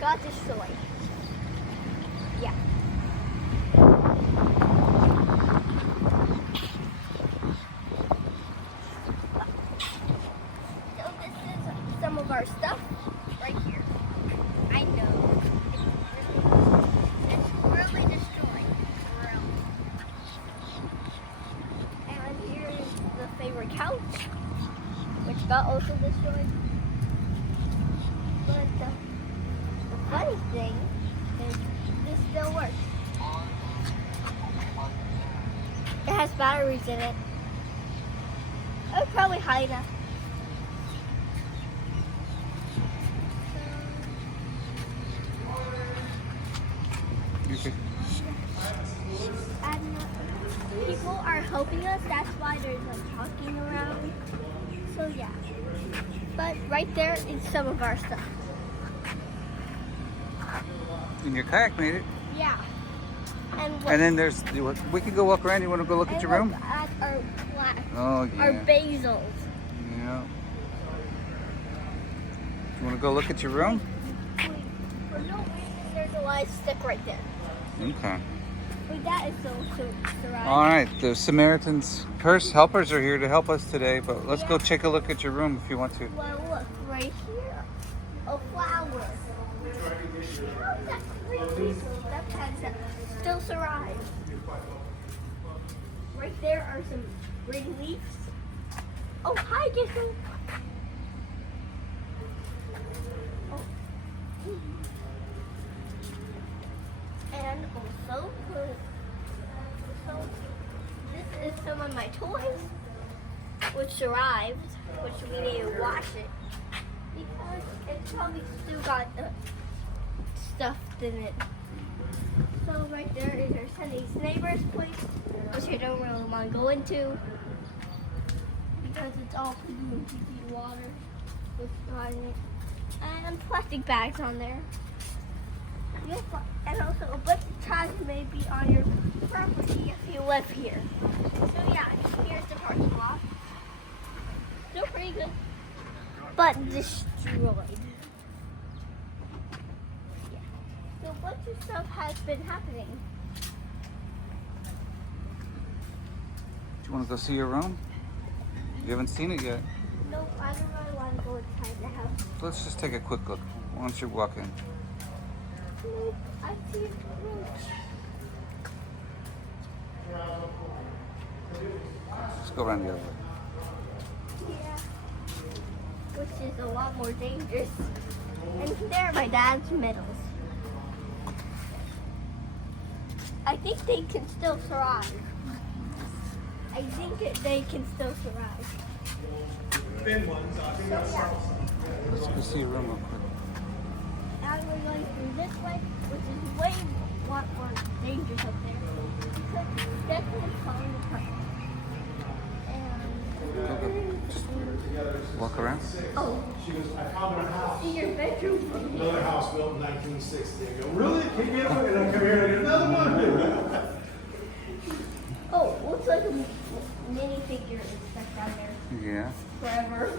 got destroyed. Yeah. So this is some of our stuff right here. I know. It's really destroyed. And here is the favorite couch, which got also destroyed. But the funny thing is this still works. It has batteries in it. I would probably hide that. And people are helping us. That's why there's like talking around. So yeah. But right there is some of our stuff. And your kayak made it. Yeah. And then there's, we can go walk around. You want to go look at your room? At our plants. Oh, yeah. Our basils. Yeah. You want to go look at your room? Wait, for no reason, there's a light stick right there. Okay. Wait, that is so right. All right. The Samaritans Purse helpers are here to help us today, but let's go take a look at your room if you want to. Well, look, right here. A flower. How is that crazy? That plant still survives. Right there are some green leaves. Oh, hi, Gizmo. Oh. And also, this is some of my toys, which survived, which we need to wash it because it's probably still got stuff in it. So right there is our Sunny's neighbor's place, which I don't really want to go into because it's all polluted water with on it, and plastic bags on there. And also a bunch of trash may be on your property if you live here. So yeah, here's the parking lot. Still pretty good, but destroyed. Yeah. So a bunch of stuff has been happening. Do you want to go see your room? You haven't seen it yet. Nope, I don't really want to go inside the house. Let's just take a quick look. Why don't you walk in? Nope, I see a roach. Let's go around the other way. Yeah. Which is a lot more dangerous. And there are my dad's medals. I think they can still survive. They can still survive. So, yeah. Let's go see your room real quick. Now we're going through this way, which is way more dangerous up there. Because it's definitely falling apart. Just walk around. Oh. She goes, I found our house. See your bedroom. Another house built in 1960. I go, really? Can you get one? And I come here and I get another one. Oh, looks like a mini figure is stuck down there Yeah. forever.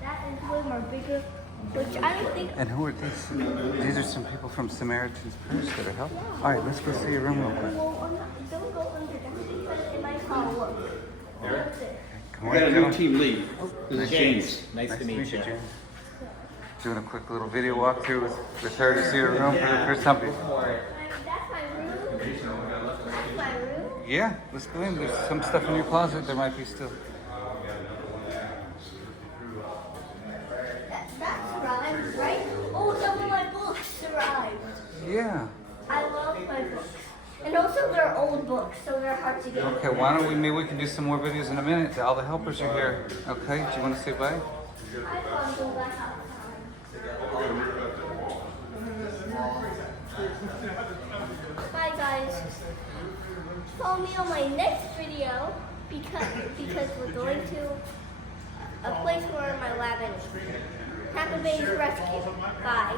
That is way more bigger, which I don't think. And who are these? These are some people from Samaritans Purse that are helping. All right, let's go see your room real quick. Don't go under that because it might fall. Look. What's it? Come We got a Joe. new team lead. This is James. Nice to meet you. James. Doing a quick little video walkthrough with her to see her room for the first time. That's my room. That's my room. Yeah, let's go in. There's some stuff in your closet. There might be still. That survived, right? Oh, some of my books survived. Yeah. I love my books. And also they're old books, so they're hard to get. Okay, why don't maybe we can do some more videos in a minute. All the helpers are here. Okay, do you want to say bye? I want to go back outside. Bye guys. Follow me on my next video because we're going to a place where my lab is. Tampa Bay's Rescue. Bye.